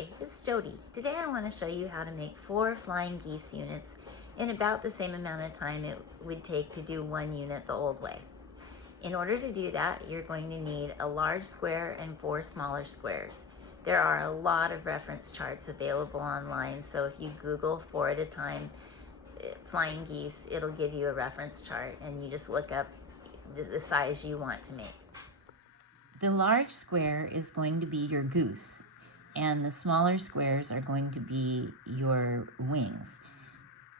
Hi, it's Jody. Today I want to show you how to make 4 flying geese units in about the same amount of time it would take to do 1 unit the old way. In order to do that, you're going to need a large square and 4 smaller squares. There are a lot of reference charts available online, so if you Google 4 at a time flying geese, it'll give you a reference chart and you just look up the size you want to make. The large square is going to be your goose, and the smaller squares are going to be your wings.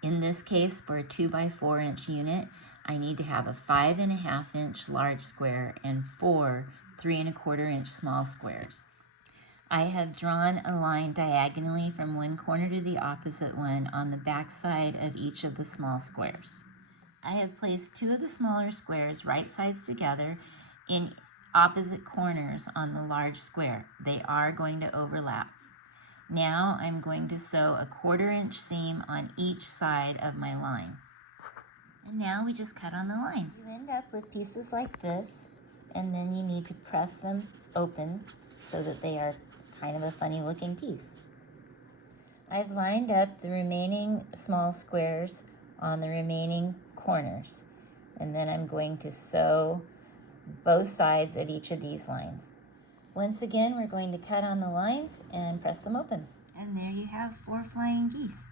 In this case, for a 2 by 4 inch unit, I need to have a 5.5 inch large square and 4 3.25 inch small squares. I have drawn a line diagonally from one corner to the opposite one on the back side of each of the small squares. I have placed 2 of the smaller squares right sides together in opposite corners on the large square. They are going to overlap. Now I'm going to sew a 1/4 inch seam on each side of my line. And now we just cut on the line. You end up with pieces like this, and then you need to press them open so that they are kind of a funny looking piece. I've lined up the remaining small squares on the remaining corners, and then I'm going to sew both sides of each of these lines. Once again, we're going to cut on the lines and press them open. And there you have 4 flying geese.